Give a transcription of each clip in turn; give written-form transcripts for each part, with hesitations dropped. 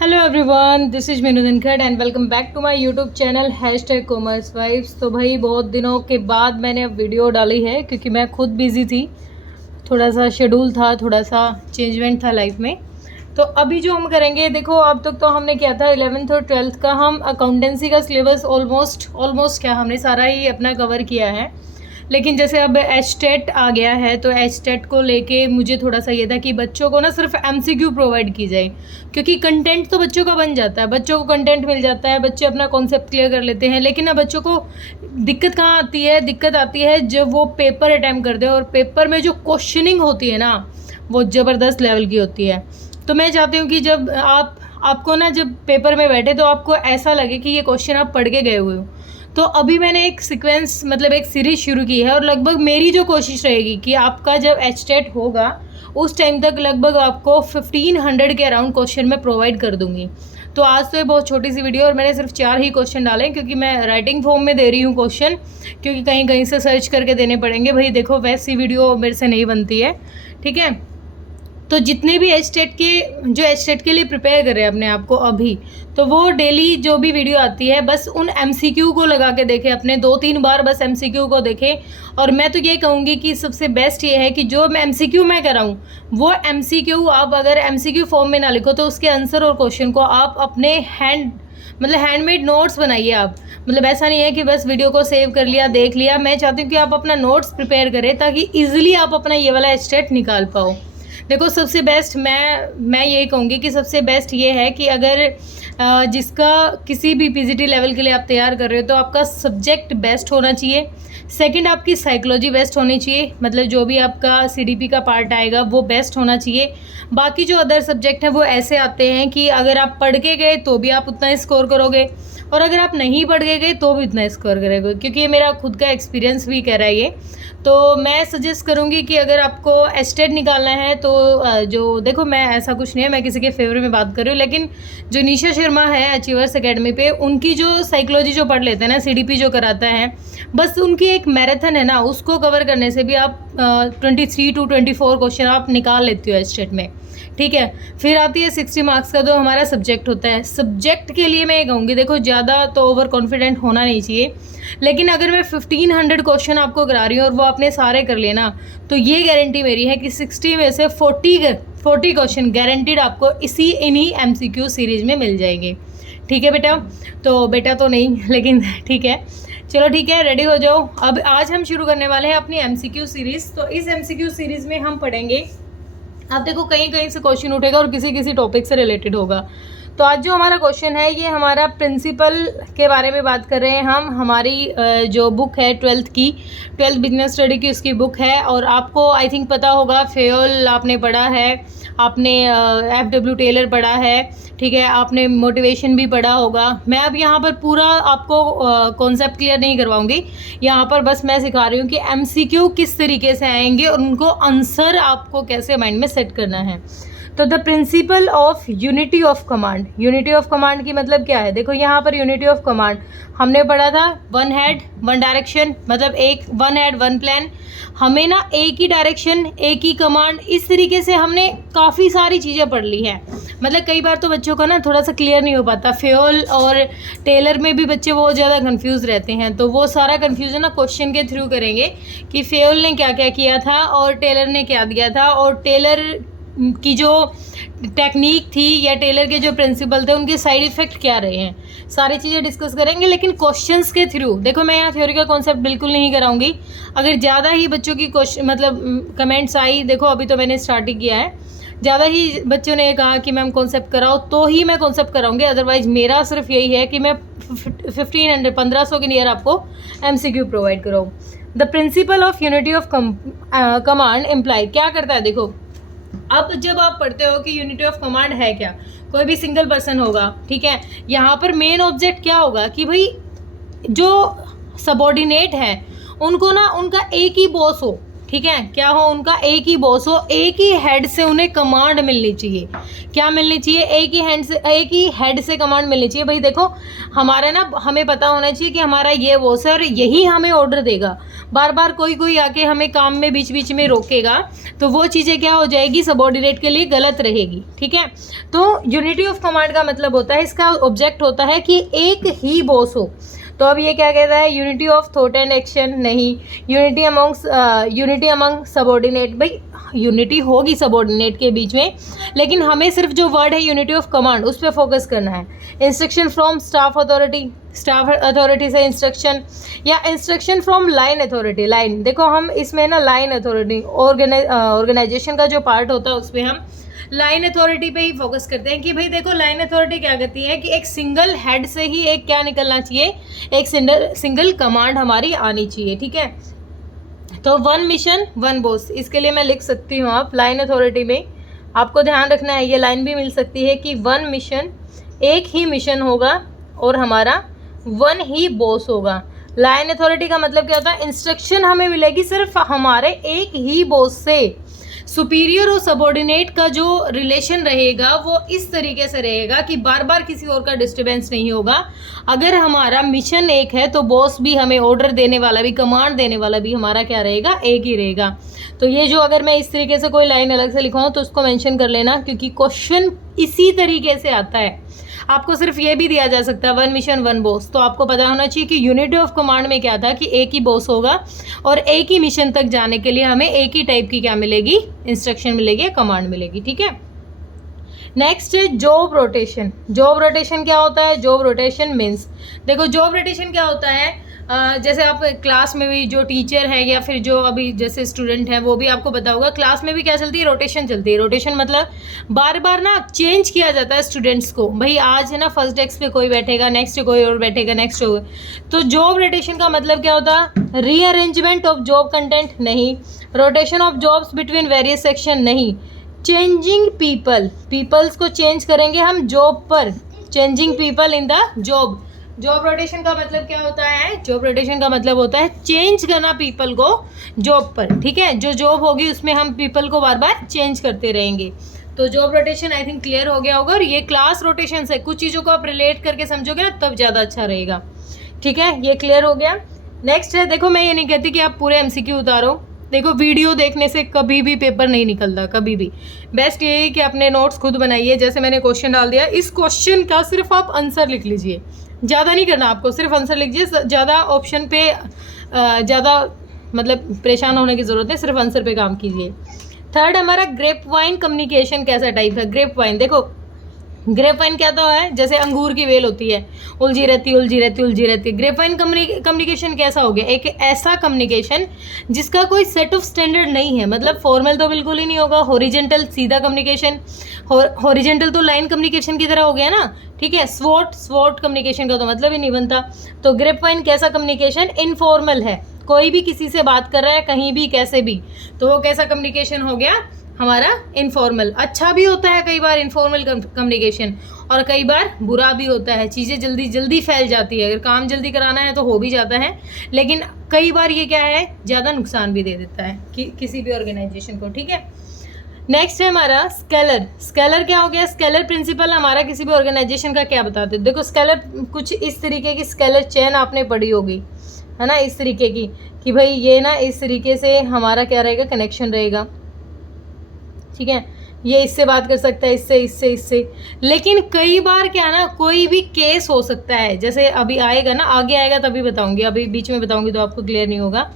Hello everyone, this is Meenu Dhankhar and welcome back to my YouTube channel #commerce vibes. तो भाई बहुत दिनों के बाद मैंने अब वीडियो डाली है क्योंकि मैं खुद बिज़ी थी, थोड़ा सा शेड्यूल था, थोड़ा सा चेंजमेंट था लाइफ में। तो अभी जो हम करेंगे, देखो अब तक तो हमने किया था 11th और 12th का, हम अकाउंटेंसी का सिलेबस ऑलमोस्ट क्या हमने सारा ही अपना कवर किया है। लेकिन जैसे अब एचटेट आ गया है तो एचटेट को लेके मुझे थोड़ा सा ये था कि बच्चों को ना सिर्फ एमसीक्यू प्रोवाइड की जाए, क्योंकि कंटेंट तो बच्चों का बन जाता है, बच्चों को कंटेंट मिल जाता है, बच्चे अपना कॉन्सेप्ट क्लियर कर लेते हैं। लेकिन अब बच्चों को दिक्कत कहाँ आती है? दिक्कत आती है जब वो पेपर अटैम्प्ट करते हैं और पेपर में जो क्वेश्चनिंग होती है ना, वो ज़बरदस्त लेवल की होती है। तो मैं चाहती हूँ कि जब आपको ना जब पेपर में बैठे तो आपको ऐसा लगे कि ये क्वेश्चन आप पढ़ के गए हुए हो। तो अभी मैंने एक सीक्वेंस मतलब एक सीरीज़ शुरू की है और लगभग मेरी जो कोशिश रहेगी कि आपका जब एचटेट होगा उस टाइम तक लगभग आपको 1500 के अराउंड क्वेश्चन मैं प्रोवाइड कर दूंगी। तो आज तो ये बहुत छोटी सी वीडियो और मैंने सिर्फ 4 ही क्वेश्चन डाले क्योंकि मैं राइटिंग फॉर्म में दे रही हूँ क्वेश्चन, क्योंकि कहीं कहीं से सर्च करके देने पड़ेंगे। भाई देखो, वैसी वीडियो मेरे से नहीं बनती है, ठीक है। तो जितने भी एचटेट के लिए प्रिपेयर कर रहे हैं अपने आप को अभी, तो वो डेली जो भी वीडियो आती है बस उन एमसीक्यू को लगा के देखें, अपने 2-3 बार बस एमसीक्यू को देखें। और मैं तो ये कहूँगी कि सबसे बेस्ट ये है कि जो एमसीक्यू मैं कराऊँ वो एमसीक्यू आप अगर एमसीक्यू फॉर्म में ना लिखो तो उसके आंसर और क्वेश्चन को आप अपने हैंडमेड नोट्स बनाइए आप। मतलब ऐसा नहीं है कि बस वीडियो को सेव कर लिया, देख लिया। मैं चाहती हूँ कि आप अपना नोट्स प्रिपेयर करें ताकि ईजिली आप अपना ये वाला एचटेट निकाल पाओ। देखो सबसे बेस्ट मैं यही कहूँगी कि सबसे बेस्ट ये है कि अगर जिसका किसी भी पीजीटी लेवल के लिए आप तैयार कर रहे हो तो आपका सब्जेक्ट बेस्ट होना चाहिए। सेकंड, आपकी साइकोलॉजी बेस्ट होनी चाहिए, मतलब जो भी आपका सीडीपी का पार्ट आएगा वो बेस्ट होना चाहिए। बाकी जो अदर सब्जेक्ट हैं वो ऐसे आते हैं कि अगर आप पढ़ के गए तो भी आप उतना स्कोर करोगे और अगर आप नहीं पढ़ के गए तो भी उतना स्कोर करोगे, क्योंकि ये मेरा खुद का एक्सपीरियंस भी कह रहा है ये। तो मैं सजेस्ट करूँगी कि अगर आपको एचटेट निकालना है तो जो देखो, मैं ऐसा कुछ नहीं है, मैं किसी के फेवर में बात कर रही हूँ, लेकिन जो निशा शर्मा है अचीवर्स एकेडमी पे, उनकी जो साइकोलॉजी जो पढ़ लेते हैं ना, सीडीपी जो कराता है, बस उनकी एक मैराथन है ना, उसको कवर करने से भी आप 23 to 24 क्वेश्चन आप निकाल लेते हो एचटेट में, ठीक है। फिर आती है 60 मार्क्स का जो हमारा सब्जेक्ट होता है। सब्जेक्ट के लिए मैं ये कहूँगी, देखो ज़्यादा तो ओवर कॉन्फिडेंट होना नहीं चाहिए, लेकिन अगर मैं 1500 क्वेश्चन आपको करा रही हूँ और वो आपने सारे कर लिए ना, तो ये गारंटी मेरी है कि 60 में से 40 क्वेश्चन गारंटीड आपको इन्हीं एमसीक्यू सीरीज़ में मिल जाएंगे, ठीक है बेटा। तो बेटा तो नहीं, लेकिन ठीक है, चलो ठीक है, रेडी हो जाओ। अब आज हम शुरू करने वाले हैं अपनी एमसीक्यू सीरीज़। तो इस एमसीक्यू सीरीज़ में हम पढ़ेंगे, आप देखो कहीं कहीं से क्वेश्चन उठेगा और किसी किसी टॉपिक से रिलेटेड होगा। तो आज जो हमारा क्वेश्चन है ये हमारा प्रिंसिपल के बारे में बात कर रहे हैं हम। हमारी जो बुक है 12th बिजनेस स्टडी की उसकी बुक है, और आपको आई थिंक पता होगा, फेयोल आपने पढ़ा है, आपने FW टेलर पढ़ा है, ठीक है, आपने मोटिवेशन भी पढ़ा होगा। मैं अब यहाँ पर पूरा आपको कॉन्सेप्ट क्लियर नहीं करवाऊँगी, यहाँ पर बस मैं सिखा रही हूँ कि MCQ किस तरीके से आएंगे और उनको आंसर आपको कैसे माइंड में सेट करना है। तो the principle of unity of command, unity of command की मतलब क्या है? देखो यहाँ पर यूनिटी ऑफ कमांड हमने पढ़ा था, वन हेड वन डायरेक्शन, मतलब एक वन हेड वन प्लान। हमें ना एक ही डायरेक्शन एक ही कमांड, इस तरीके से हमने काफ़ी सारी चीज़ें पढ़ ली हैं। मतलब कई बार तो बच्चों का ना थोड़ा सा क्लियर नहीं हो पाता, फेयोल और टेलर में भी बच्चे बहुत ज़्यादा कंफ्यूज रहते हैं। तो वो सारा कंफ्यूजन ना क्वेश्चन के थ्रू करेंगे कि फेयोल ने क्या क्या किया था और टेलर ने क्या दिया था, और टेलर की जो टेक्निक थी या टेलर के जो प्रिंसिपल थे उनके साइड इफ़ेक्ट क्या रहे हैं, सारी चीज़ें डिस्कस करेंगे, लेकिन क्वेश्चंस के थ्रू। देखो मैं यहाँ थ्योरी का कॉन्सेप्ट बिल्कुल नहीं कराऊंगी। अगर ज़्यादा ही बच्चों की क्वेश्चन मतलब कमेंट्स आई, देखो अभी तो मैंने स्टार्ट ही किया है, ज़्यादा ही बच्चों ने कहा कि मैम कॉन्सेप्ट कराओ तो ही मैं कॉन्सेप्ट कराऊंगी, अदरवाइज मेरा सिर्फ यही है कि मैं 1500 के नियर आपको MCQ प्रोवाइड कराऊँ। The principle of unity of command imply क्या करता है? देखो अब जब आप पढ़ते हो कि यूनिटी ऑफ कमांड है क्या, कोई भी सिंगल पर्सन होगा, ठीक है, यहाँ पर मेन ऑब्जेक्ट क्या होगा कि भाई जो सबॉर्डिनेट है उनको ना उनका एक ही बॉस हो, ठीक है, क्या हो, उनका एक ही बॉस हो, एक ही हेड से उन्हें कमांड मिलनी चाहिए। क्या मिलनी चाहिए? एक ही हेड से कमांड मिलनी चाहिए। भाई देखो, हमारा ना, हमें पता होना चाहिए कि हमारा ये बॉस है और यही हमें ऑर्डर देगा। बार बार कोई कोई आके हमें काम में बीच बीच में रोकेगा तो वो चीज़ें क्या हो जाएगी, सबऑर्डिनेट के लिए गलत रहेगी। ठीक है, तो यूनिटी ऑफ कमांड का मतलब होता है, इसका ऑब्जेक्ट होता है कि एक ही बॉस हो। तो अब ये क्या कहता है, unity of thought and action नहीं, यूनिटी अमंग सबऑर्डिनेट। भाई यूनिटी होगी सबऑर्डिनेट के बीच में, लेकिन हमें सिर्फ जो वर्ड है यूनिटी ऑफ कमांड उस पर फोकस करना है। इंस्ट्रक्शन फ्रॉम स्टाफ अथॉरिटी से इंस्ट्रक्शन, या instruction from line authority. Line देखो, हम इसमें ना लाइन अथॉरिटी ऑर्गेनाइजेशन का जो पार्ट होता है उसमें हम लाइन अथॉरिटी पे ही फोकस करते हैं कि भाई देखो, लाइन अथॉरिटी क्या कहती है कि एक सिंगल हेड से ही एक क्या निकलना चाहिए, एक सिंगल कमांड हमारी आनी चाहिए। ठीक है, तो वन मिशन वन बॉस, इसके लिए मैं लिख सकती हूँ, आप लाइन अथॉरिटी में आपको ध्यान रखना है, ये लाइन भी मिल सकती है कि वन मिशन, एक ही मिशन होगा और हमारा वन ही बॉस होगा। लाइन अथॉरिटी का मतलब क्या होता है, इंस्ट्रक्शन हमें मिलेगी सिर्फ हमारे एक ही बॉस से। सुपीरियर और सबऑर्डिनेट का जो रिलेशन रहेगा वो इस तरीके से रहेगा कि बार बार किसी और का डिस्टर्बेंस नहीं होगा। अगर हमारा मिशन एक है तो बॉस भी, हमें ऑर्डर देने वाला भी, कमांड देने वाला भी हमारा क्या रहेगा, एक ही रहेगा। तो ये जो, अगर मैं इस तरीके से कोई लाइन अलग से लिखवाऊँ तो उसको मेंशन कर लेना, क्योंकि क्वेश्चन इसी तरीके से आता है। आपको सिर्फ ये भी दिया जा सकता है वन मिशन वन बॉस, तो आपको पता होना चाहिए कि यूनिटी ऑफ कमांड में क्या था कि एक ही बॉस होगा और एक ही मिशन तक जाने के लिए हमें एक ही टाइप की क्या मिलेगी, इंस्ट्रक्शन मिलेगी, कमांड मिलेगी। ठीक है, नेक्स्ट है जॉब रोटेशन। जॉब रोटेशन क्या होता है? जॉब रोटेशन मीन्स, देखो जॉब रोटेशन क्या होता है, जैसे आप क्लास में भी जो टीचर है या फिर जो अभी जैसे स्टूडेंट है वो भी आपको पता होगा, क्लास में भी क्या चलती है, रोटेशन चलती है। रोटेशन मतलब बार बार ना चेंज किया जाता है स्टूडेंट्स को। भाई आज है ना फर्स्ट डेस्क पे कोई बैठेगा, नेक्स्ट कोई और बैठेगा, नेक्स्ट होगा। तो जॉब रोटेशन का मतलब क्या होता है, रीअरेंजमेंट ऑफ जॉब कंटेंट नहीं, rotation of jobs between various section नहीं, चेंजिंग पीपल्स को चेंज करेंगे हम जॉब पर, changing people in the job. Job rotation का मतलब क्या होता है, जॉब रोटेशन का मतलब होता है चेंज करना पीपल को जॉब पर। ठीक है, जो जॉब होगी उसमें हम पीपल को बार बार चेंज करते रहेंगे। तो job rotation I think clear हो गया होगा। और ये क्लास रोटेशन से कुछ चीज़ों को आप रिलेट करके समझोगे ना तब ज़्यादा अच्छा रहेगा। ठीक है, ये क्लियर हो गया। नेक्स्ट है, देखो मैं ये नहीं कहती कि आप पूरे एमसीक्यू उतारो, देखो वीडियो देखने से कभी भी पेपर नहीं निकलता, कभी भी। बेस्ट ये है कि अपने नोट्स खुद बनाइए। जैसे मैंने क्वेश्चन डाल दिया, इस क्वेश्चन का सिर्फ आप आंसर लिख लीजिए, ज़्यादा नहीं करना आपको, सिर्फ आंसर लिखिए। ज़्यादा ऑप्शन पे ज़्यादा मतलब परेशान होने की ज़रूरत है, सिर्फ आंसर पे काम कीजिए। थर्ड हमारा ग्रेप वाइन कम्युनिकेशन कैसा टाइप है। ग्रेप वाइन, देखो ग्रेप वाइन क्या तो है, जैसे अंगूर की वेल होती है, उलझी रहती। ग्रेप वाइन कम्युनिकेशन कैसा हो गया, एक ऐसा कम्युनिकेशन जिसका कोई सेट ऑफ स्टैंडर्ड नहीं है, मतलब फॉर्मल तो बिल्कुल ही नहीं होगा। हॉरिजेंटल सीधा कम्युनिकेशन, हॉरिजेंटल तो लाइन कम्युनिकेशन की तरह हो गया ना। ठीक है, स्वॉट कम्युनिकेशन का तो मतलब ही नहीं बनता। तो ग्रेप वाइन कैसा कम्युनिकेशन, इनफॉर्मल है, कोई भी किसी से बात कर रहा है कहीं भी कैसे भी, तो वो कैसा कम्युनिकेशन हो गया हमारा, इनफॉर्मल। अच्छा भी होता है कई बार इनफॉर्मल कम्युनिकेशन, और कई बार बुरा भी होता है, चीज़ें जल्दी जल्दी फैल जाती है। अगर काम जल्दी कराना है तो हो भी जाता है, लेकिन कई बार ये क्या है, ज़्यादा नुकसान भी दे देता है किसी भी ऑर्गेनाइजेशन को। ठीक है, नेक्स्ट है हमारा स्केलर। स्केलर क्या हो गया, स्केलर प्रिंसिपल हमारा किसी भी ऑर्गेनाइजेशन का क्या बताते हैं। देखो स्केलर कुछ इस तरीके की स्केलर चेन आपने पढ़ी होगी, है ना, इस तरीके की, कि भाई ये ना इस तरीके से हमारा क्या रहेगा, कनेक्शन रहेगा। ठीक है, ये इससे बात कर सकता है, इससे। लेकिन कई बार क्या ना, कोई भी केस हो सकता है, जैसे अभी आएगा ना, आगे आएगा तभी बताऊंगी, अभी बीच में बताऊंगी तो आपको क्लियर नहीं होगा।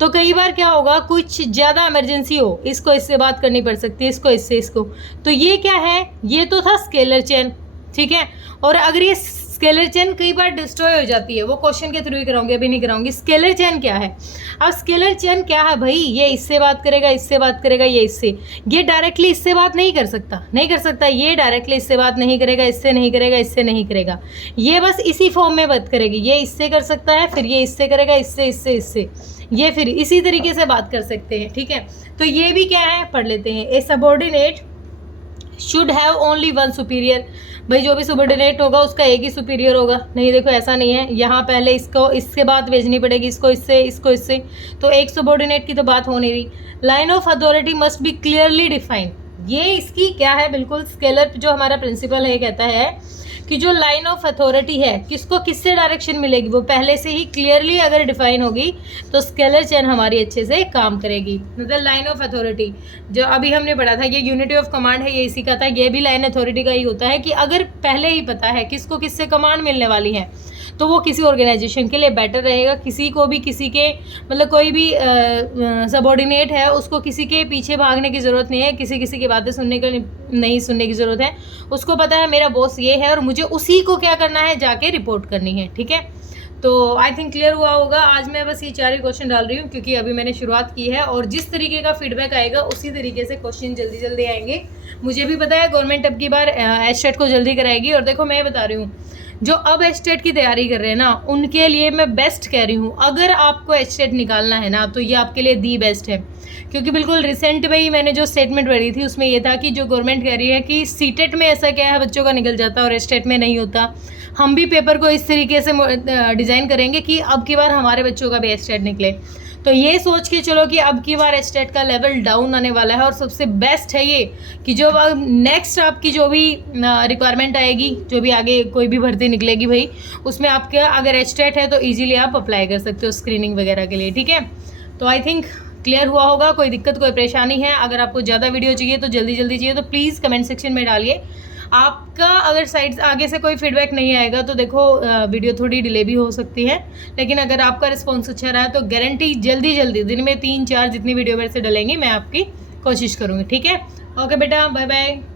तो कई बार क्या होगा, कुछ ज़्यादा इमरजेंसी हो, इसको इससे बात करनी पड़ सकती है, इसको। तो ये क्या है, ये तो था स्केलर चेन। ठीक है, और अगर ये स्केलर चेन कई बार डिस्ट्रॉय हो जाती है, वो क्वेश्चन के थ्रू ही कराऊंगी, अभी नहीं कराऊंगी। स्केलर चेन क्या है, अब स्केलर चेन क्या है भाई, ये इससे बात करेगा, ये इससे, ये डायरेक्टली इससे बात नहीं कर सकता, ये डायरेक्टली इससे बात नहीं करेगा, इससे नहीं करेगा, ये बस इसी फॉर्म में बात करेगी। ये इससे कर सकता है, फिर ये इससे करेगा, इससे, ये फिर इसी तरीके से बात कर सकते हैं। ठीक है, तो ये भी क्या है, पढ़ लेते हैं। A subordinate should have only one superior. भाई जो भी सबॉर्डिनेट होगा उसका एक ही सुपीरियर होगा। नहीं देखो ऐसा नहीं है, यहाँ पहले इसको इसके बाद भेजनी पड़ेगी, इसको इससे, इसको इससे, तो एक सबॉर्डिनेट की तो बात हो नहीं रही। Line of authority must be clearly defined, ये इसकी क्या है, बिल्कुल स्केलर जो हमारा प्रिंसिपल है कहता है कि जो लाइन ऑफ अथॉरिटी है किसको किससे डायरेक्शन मिलेगी वो पहले से ही क्लियरली अगर डिफाइन होगी तो स्केलर चेन हमारी अच्छे से काम करेगी। मतलब लाइन ऑफ अथॉरिटी जो अभी हमने पढ़ा था, ये यूनिटी ऑफ कमांड है, ये इसी का था, ये भी लाइन अथॉरिटी का ही होता है कि अगर पहले ही पता है किसको किससे कमांड मिलने वाली है तो वो किसी ऑर्गेनाइजेशन के लिए बेटर रहेगा। किसी को भी किसी के मतलब कोई भी सबॉर्डिनेट है उसको किसी के पीछे भागने की ज़रूरत नहीं है, किसी किसी की बातें नहीं सुनने की ज़रूरत है। उसको पता है मेरा बॉस ये है और मुझे उसी को क्या करना है, जाके रिपोर्ट करनी है। ठीक है, तो आई थिंक क्लियर हुआ होगा। आज मैं बस ये 4 ही क्वेश्चन डाल रही हूँ क्योंकि अभी मैंने शुरुआत की है और जिस तरीके का फीडबैक आएगा उसी तरीके से क्वेश्चन जल्दी जल्दी आएंगे। मुझे भी पता है गवर्नमेंट अब की बार एचटेट को जल्दी कराएगी। और देखो मैं बता रही हूँ जो अब एचटेट की तैयारी कर रहे हैं ना उनके लिए मैं बेस्ट कह रही हूँ। अगर आपको एचटेट निकालना है ना तो ये आपके लिए दी बेस्ट है, क्योंकि बिल्कुल रिसेंट में ही मैंने जो स्टेटमेंट पढ़ी थी उसमें ये था कि जो गवर्नमेंट कह रही है कि सीटेट में ऐसा क्या है बच्चों का निकल जाता है और एचटेट में नहीं होता। हम भी पेपर को इस तरीके से डिज़ाइन करेंगे कि अब की बार हमारे बच्चों का भी एचटेट निकले। तो ये सोच के चलो कि अब की बार एचटेट का लेवल डाउन आने वाला है और सबसे बेस्ट है ये कि जो नेक्स्ट आपकी जो भी रिक्वायरमेंट आएगी, जो भी आगे कोई भी भर्ती निकलेगी भाई, उसमें आपके अगर एचटेट है तो इजीली आप अप्लाई कर सकते हो स्क्रीनिंग वगैरह के लिए। ठीक है, तो आई थिंक क्लियर हुआ होगा। कोई दिक्कत कोई परेशानी है, अगर आपको ज़्यादा वीडियो चाहिए तो जल्दी जल्दी चाहिए तो प्लीज़ कमेंट सेक्शन में डालिए। आपका अगर साइड आगे से कोई फीडबैक नहीं आएगा तो देखो वीडियो थोड़ी डिले भी हो सकती है, लेकिन अगर आपका रिस्पॉन्स अच्छा रहा तो गारंटी जल्दी जल्दी दिन में 3-4 जितनी वीडियो मेरे से डलेंगी मैं आपकी कोशिश करूँगी। ठीक है, ओके बेटा, बाय बाय।